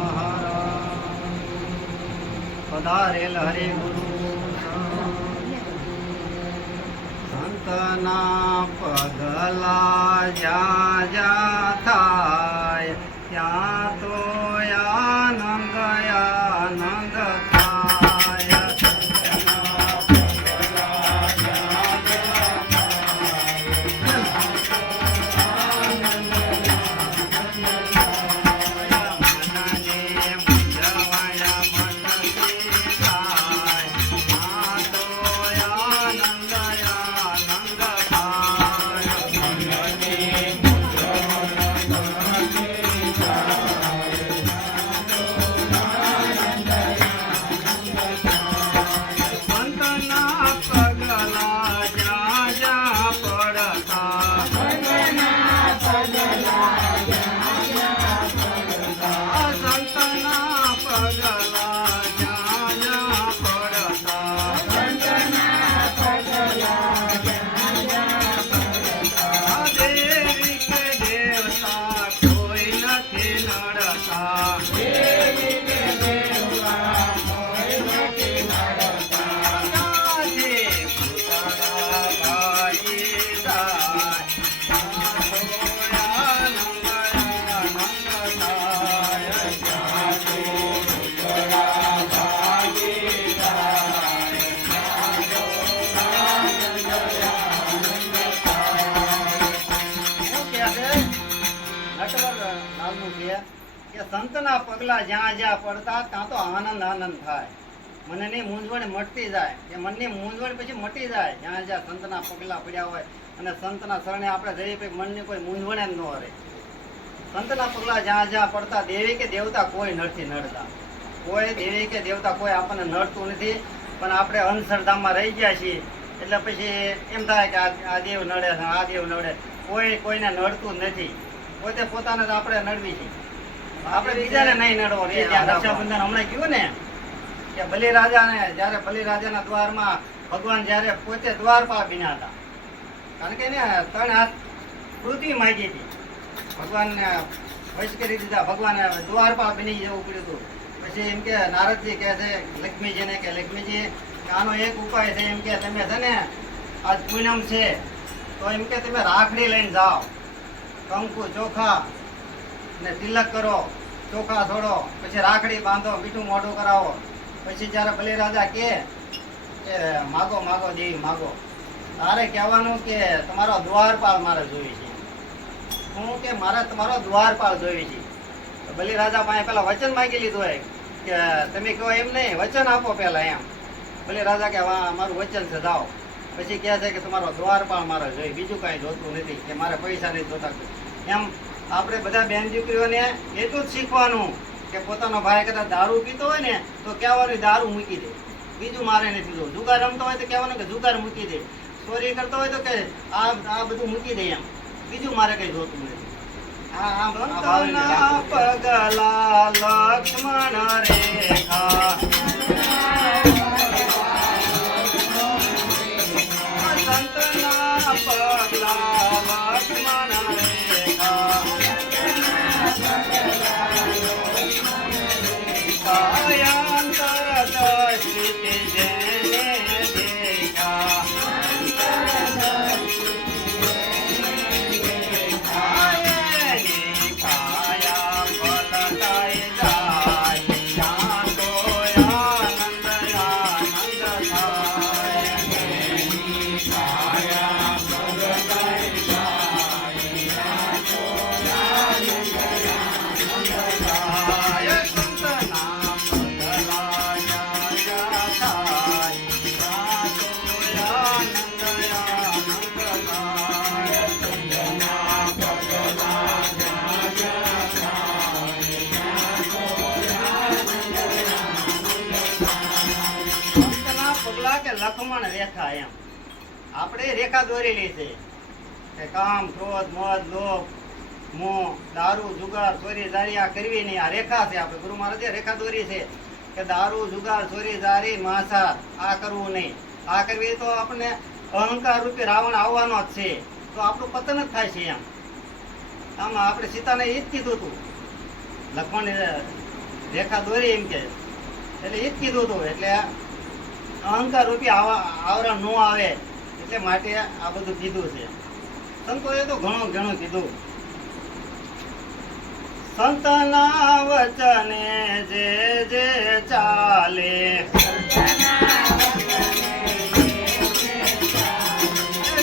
મહારાજ પધારેલ હરે ગુરુ સંતના પગલા જ્યાં જ્યાં થાય ત્યાં તો આનંદ આનંદ થાય. સંતના પગલા જ્યાં જ્યાં પડતા ત્યાં તો આનંદ આનંદ થાય. મનની મૂંઝવણ મટતી જાય કે મનની મૂંઝવણ પછી મટી જાય જ્યાં જ્યાં સંતના પગલા પડ્યા હોય અને સંતના શરણે આપણે જઈએ પછી મનની કોઈ મૂંઝવણ એમ ન રહે. સંતના પગલા જ્યાં જ્યાં પડતા દેવી કે દેવતા કોઈ નથી નડતા. કોઈ દેવી કે દેવતા કોઈ આપણને નડતું નથી. પણ આપણે અંધશ્રદ્ધામાં રહી ગયા છીએ એટલે પછી એમ થાય કે આ દેવ નડે આ દેવ નડે. કોઈ કોઈને નડતું જ નથી. પોતે પોતાને જ આપણે નડવી છીએ. આપણે બીજાને નહીં નડવો. રક્ષાબંધન હમણાં કહ્યું ને કે બલિરાજાને જયારે બલિરાજાના દ્વારમાં ભગવાન જયારે પોતે દ્વારપાળ બન્યા હતા. કારણ કે એને 3 હાથ પૃથ્વી માંગી હતી. ભગવાનને વશ કરી દીધા. ભગવાને દ્વારપાળ બની જવું પડ્યું હતું. પછી એમ કે નારદજી કહે છે લક્ષ્મીજીને કે લક્ષ્મીજી આનો એક ઉપાય છે. એમ કે તમે છે ને આજ પૂનમ છે તો એમ કે તમે રાખડી લઈને જાઓ, કંકુ ચોખા ને તિલક કરો, ચોખા છોડો, પછી રાખડી બાંધો, મીઠું મોઢું કરાવો. પછી જ્યારે બલિરાજા કે માગો માગો દેવી માગો, તારે કહેવાનું કે તમારો દ્વારપાળ મારે જોઈ છે. હું કે મારે તમારો દ્વારપાળ જોઈ છે. તો બલિરાજા પાસે પેલા વચન માગી લીધું હોય કે તમે કહો એમ નહીં, વચન આપો પેલા એમ. બલિરાજા કે હા મારું વચન છે જાઓ. પછી કહે છે કે તમારો દ્વારપાળ મારે જોઈ, બીજું કાંઈ જોતું નથી, કે મારે પૈસા નહીં જોતા. એમ આપણે બધા બેન દીકરીઓને એટલું જ શીખવાનું કે પોતાનો ભાઈ કદાચ દારૂ પીતો હોય ને તો કહેવાનું દારૂ મૂકી દે, બીજું મારે નથી જોવું. જુગાર રમતો હોય તો કહેવાનું કે જુગાર મૂકી દે. ચોરી કરતો હોય તો કે આ બધું મૂકી દે એમ, બીજું મારે કઈ જોતું નથી. સંતના પગલા લક્ષ્મણ રેખા, સંતના પગલા લક્ષ્મણ રેખા, કાયાંતર દર્શિત જેને દેખા, લખમણ રેખા. એમ આપણે રેખા દોરેલી છે કે કામ ક્રોધ મદ લોભ મોહ દારૂ જુગાર ચોરી જારી આ કરવી નહીં. આ રેખા છે. આપણે ગુરુ મહારાજે રેખા દોરી છે કે દારૂ જુગાર ચોરી જારી માંસાહાર આ કરવું નહીં. આ કરવી તો આપણને અહંકાર રૂપી રાવણ આવવાનો જ છે, તો આપણું પતન જ થાય છે. એમ આમાં આપણે સીતાને એ જ કીધું હતું. લક્ષ્મણ રેખા દોરી એમ કે એટલે એ જ કીધું હતું. એટલે અહંકાર રૂપી આવરણ ન આવે એટલે માટે આ બધું કીધું છે. સંતોએ તો ઘણું ઘણું કીધું. સંતના વચને જે જે ચાલે,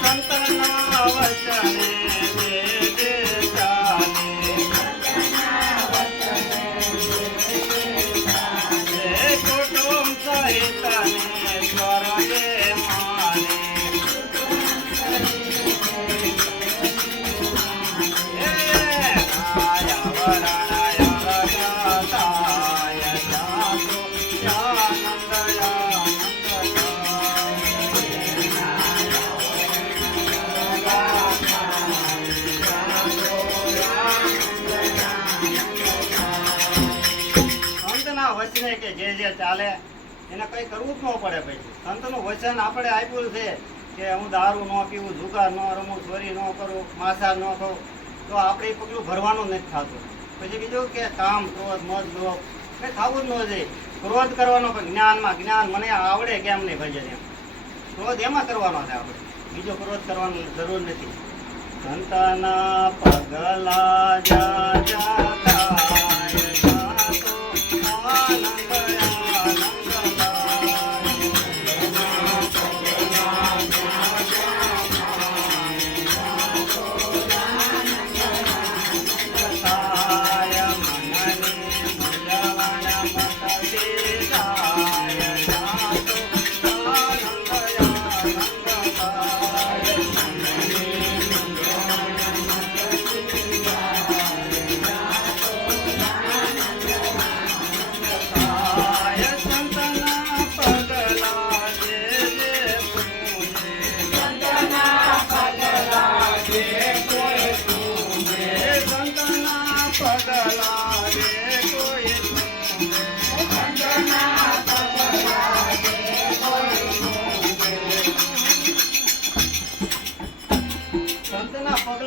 સંતના વચને જે જે ચાલે, કુટુંબ સહિત ને સ્વર્ગે માને, વચને કે જે જે ચાલે એને કઈ કરવું જ ન પડે. પછી સંતનું વચન આપણે આપ્યું છે કે હું દારૂ ન પીવું, જુગાર ન રમું, ચોરી ન કરું, માંસાહાર ન ખાઉં, તો આપણે એ પગલું ભરવાનું નથી થતું. પછી બીજું કે કામ, ક્રોધ, મદ, લોભ કંઈ થવું જ ન જોઈએ. ક્રોધ કરવાનો પણ જ્ઞાનમાં, જ્ઞાન મને આવડે કેમ નહીં ભજન, એમ ક્રોધ એમાં કરવાનો છે આપણે, બીજો ક્રોધ કરવાની જરૂર નથી. સંતના પગલા જા જા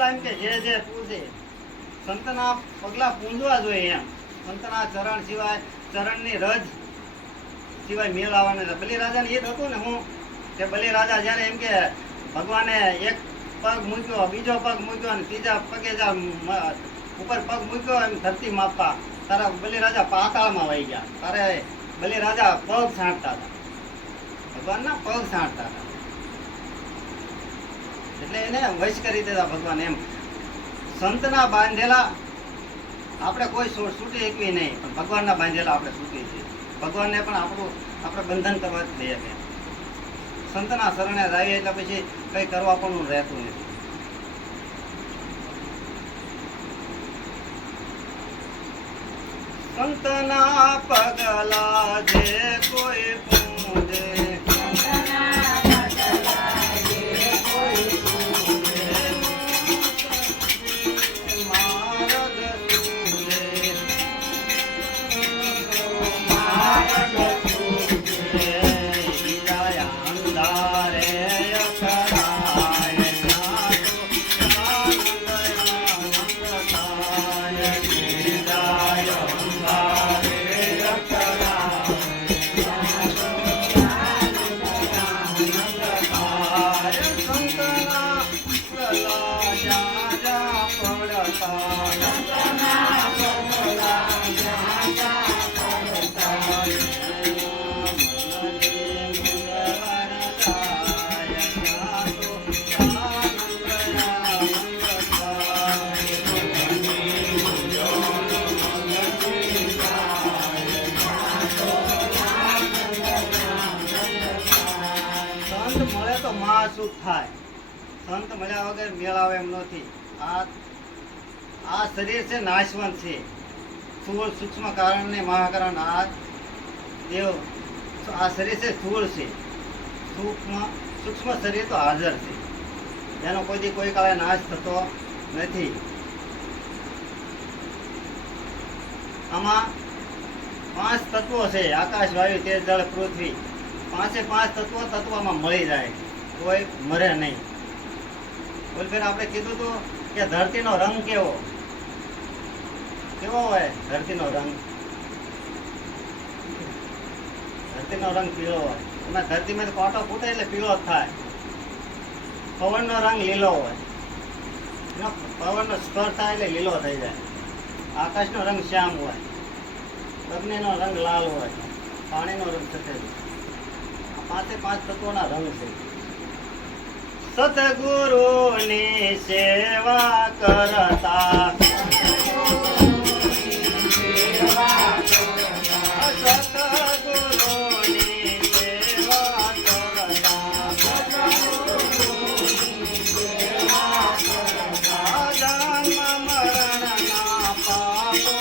એમ કે જે જે પૂજે, સંતના પગલા પૂંજવા જોઈએ એમ. સંતના ચરણ સિવાય, ચરણની રજ સિવાય મેળ આવવાના હતા. બલિરાજાને એ જ હતું ને, હું કે બલિરાજા જ્યારે એમ કે ભગવાને એક પગ મૂક્યો, બીજો પગ મૂક્યો અને ત્રીજા પગે ઉપર પગ મૂક્યો એમ ધરતી માપવા, તારા બલિરાજા પાતાળમાં વહી ગયા. તારે બલિરાજા પગ છાંટતા હતા, ભગવાનના પગ છાંટતા હતા, એટલે એને વશ કરી દેતા ભગવાન એમ. સંતના બાંધેલા આપણે કોઈ છૂટી શકીએ નહીં, પણ ભગવાનના બાંધેલા આપણે છૂટી છીએ. ભગવાનને પણ આપણે બંધન કરવા જ દઈએ. સંતના શરણે આવીએ એટલે પછી કંઈ કરવા પણ રહેતું નથી. સંતના પગલા જે કોઈ પૂજે, સુખ થાય. સંત મળ્યા વગર મેળાવે એમ નથી. આ શરીર છે નાશવંત છે. સ્થૂળ સૂક્ષ્મ કારણ ને મહાકારણ આ દેવ, આ શરીર છે સ્થૂળ છે. સૂક્ષ્મ શરીર તો હાજર છે, એનો કોઈ કાળે નાશ થતો નથી. આમાં 5 તત્વો છે, આકાશ, વાયુ, તેજ, જળ, પૃથ્વી. 5 તત્વમાં મળી જાય, કોઈ મરે નહીં. બોલ ફેર આપણે કીધું હતું કે ધરતીનો રંગ કેવો હોય? ધરતીનો રંગ ધરતીનો રંગ પીળો હોય. એમાં ધરતીમાં કોટો ફૂટે એટલે પીળો જ થાય. પવનનો રંગ લીલો હોય. એનો પવનનો સ્પર્શ થાય એટલે લીલો થઈ જાય. આકાશનો રંગ શ્યામ હોય. અગ્નિનો રંગ લાલ હોય. પાણીનો રંગ સફેદ હોય. આ પાંચે પાંચ તત્વોના રંગ છે. સતગુરુની સેવા કરતા સતગુરુની સેવા કરતા જન્મ મરણના પાપો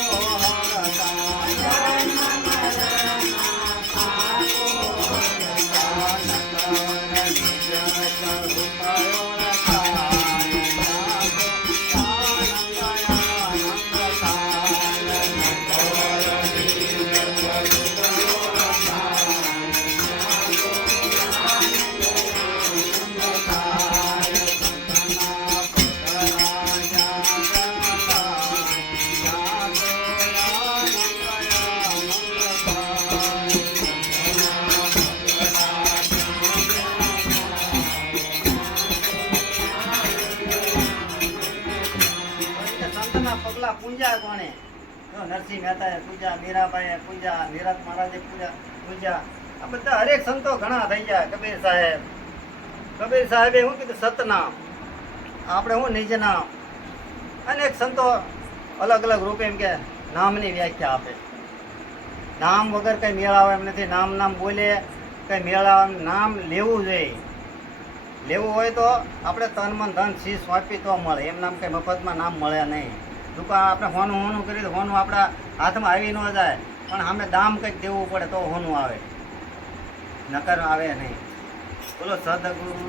સંતના પગલા પૂંજા કોણે? જો નરસિંહ મહેતાએ પૂજા, મીરાબાઈએ પૂજા, નિરત મહારાજે પૂજા. આ બધા હરેક સંતો ઘણા થઈ ગયા. કબીર સાહેબે શું કીધું? સતનામ. આપણે હું નિજ નામ. અનેક સંતો અલગ અલગ રૂપે એમ કે નામની વ્યાખ્યા આપે. નામ વગર કઈ મેળાવે એમ નથી. નામ બોલે કઈ મેળાવે. નામ લેવું જોઈએ. લેવું હોય તો આપણે તન મન ધન શીશ વાપી તો મળે. એમ નામ કઈ મફતમાં નામ મળે નહીં. દુકાન આપણે હોનું કરી તો હોનું આપણા હાથમાં આવી ન જાય. પણ સામે દામ કંઈક દેવું પડે તો હોનું આવે, નકર આવે નહીં. બોલો સદગુરુ.